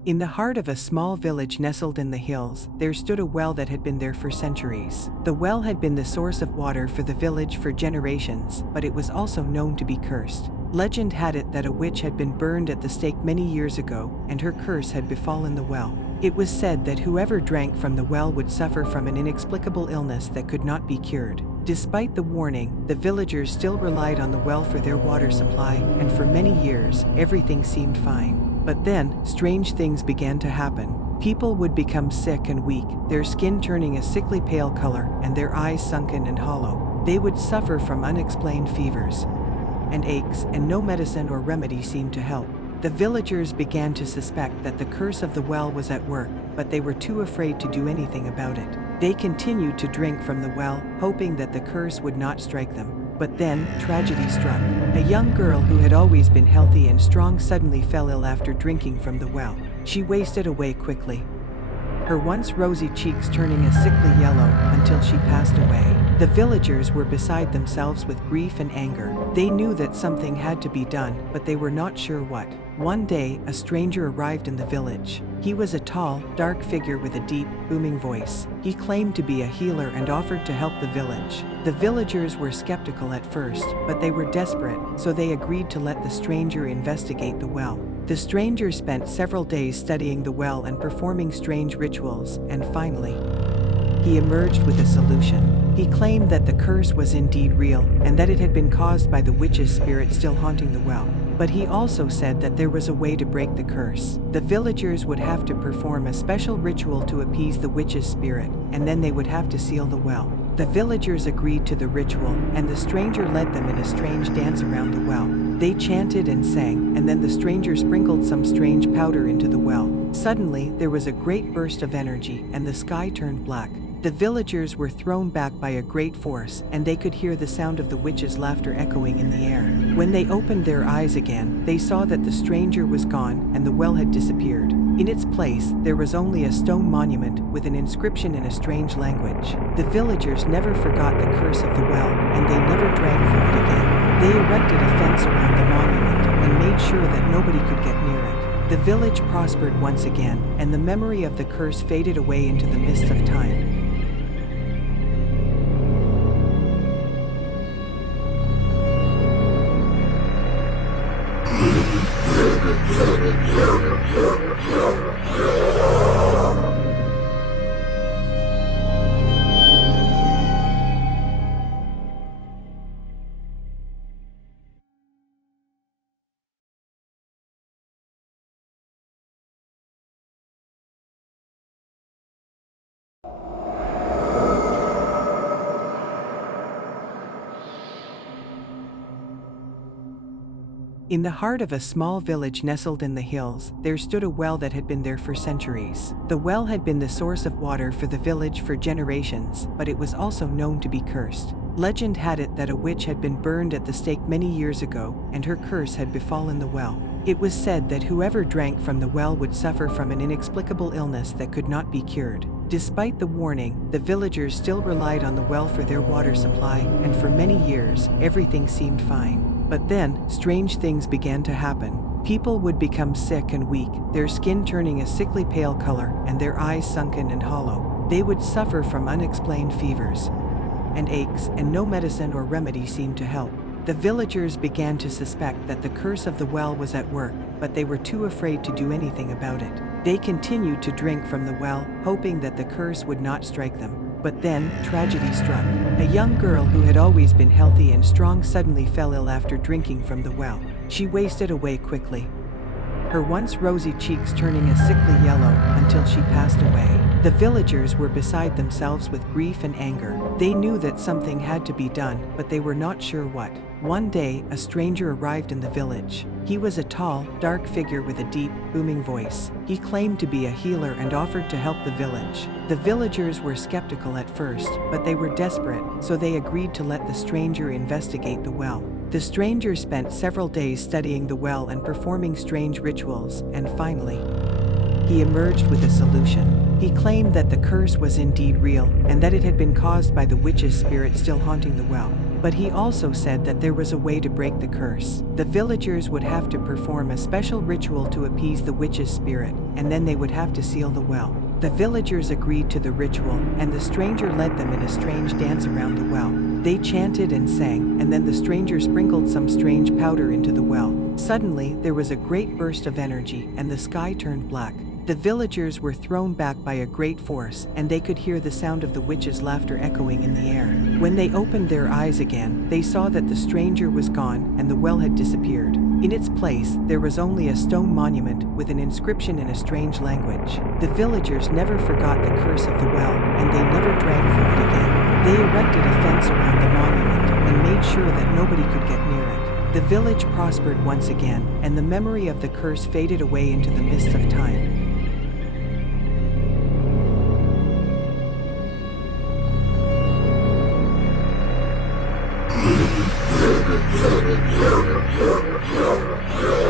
In the heart of a small village nestled in the hills, there stood a well that had been there for centuries. The well had been the source of water for the village for generations, but it was also known to be cursed. Legend had it that a witch had been burned at the stake many years ago, and her curse had befallen the well. It was said that whoever drank from the well would suffer from an inexplicable illness that could not be cured. Despite the warning, the villagers still relied on the well for their water supply, and for many years, everything seemed fine. But then, strange things began to happen. People would become sick and weak, their skin turning a sickly pale color, and their eyes sunken and hollow. They would suffer from unexplained fevers and aches, and no medicine or remedy seemed to help. The villagers began to suspect that the curse of the well was at work, but they were too afraid to do anything about it. They continued to drink from the well, hoping that the curse would not strike them. But then, tragedy struck. A young girl who had always been healthy and strong suddenly fell ill after drinking from the well. She wasted away quickly, her once rosy cheeks turning a sickly yellow, until she passed away. The villagers were beside themselves with grief and anger. They knew that something had to be done, but they were not sure what. One day, a stranger arrived in the village. He was a tall, dark figure with a deep, booming voice. He claimed to be a healer and offered to help the village. The villagers were skeptical at first, but they were desperate, so they agreed to let the stranger investigate the well. The stranger spent several days studying the well and performing strange rituals, and finally, he emerged with a solution. He claimed that the curse was indeed real, and that it had been caused by the witch's spirit still haunting the well. But he also said that there was a way to break the curse. The villagers would have to perform a special ritual to appease the witch's spirit, and then they would have to seal the well. The villagers agreed to the ritual, and the stranger led them in a strange dance around the well. They chanted and sang, and then the stranger sprinkled some strange powder into the well. Suddenly, there was a great burst of energy, and the sky turned black. The villagers were thrown back by a great force, and they could hear the sound of the witch's laughter echoing in the air. When they opened their eyes again, they saw that the stranger was gone, and the well had disappeared. In its place, there was only a stone monument with an inscription in a strange language. The villagers never forgot the curse of the well, and they never drank from it again. They erected a fence around the monument, and made sure that nobody could get near it. The village prospered once again, and the memory of the curse faded away into the mists of time. In the heart of a small village nestled in the hills, there stood a well that had been there for centuries. The well had been the source of water for the village for generations, but it was also known to be cursed. Legend had it that a witch had been burned at the stake many years ago, and her curse had befallen the well. It was said that whoever drank from the well would suffer from an inexplicable illness that could not be cured. Despite the warning, the villagers still relied on the well for their water supply, and for many years, everything seemed fine. But then, strange things began to happen. People would become sick and weak, their skin turning a sickly pale color, and their eyes sunken and hollow. They would suffer from unexplained fevers and aches, and no medicine or remedy seemed to help. The villagers began to suspect that the curse of the well was at work, but they were too afraid to do anything about it. They continued to drink from the well, hoping that the curse would not strike them. But then, tragedy struck. A young girl who had always been healthy and strong suddenly fell ill after drinking from the well. She wasted away quickly, her once rosy cheeks turning a sickly yellow, until she passed away. The villagers were beside themselves with grief and anger. They knew that something had to be done, but they were not sure what. One day, a stranger arrived in the village. He was a tall, dark figure with a deep, booming voice. He claimed to be a healer and offered to help the village. The villagers were skeptical at first, but they were desperate, so they agreed to let the stranger investigate the well. The stranger spent several days studying the well and performing strange rituals, and finally, he emerged with a solution. He claimed that the curse was indeed real and that it had been caused by the witch's spirit still haunting the well. But he also said that there was a way to break the curse. The villagers would have to perform a special ritual to appease the witch's spirit, and then they would have to seal the well. The villagers agreed to the ritual, and the stranger led them in a strange dance around the well. They chanted and sang, and then the stranger sprinkled some strange powder into the well. Suddenly, there was a great burst of energy, and the sky turned black. The villagers were thrown back by a great force, and they could hear the sound of the witch's laughter echoing in the air. When they opened their eyes again, they saw that the stranger was gone and the well had disappeared. In its place, there was only a stone monument with an inscription in a strange language. The villagers never forgot the curse of the well, and they never drank from it again. They erected a fence around the monument and made sure that nobody could get near it. The village prospered once again, and the memory of the curse faded away into the mists of time.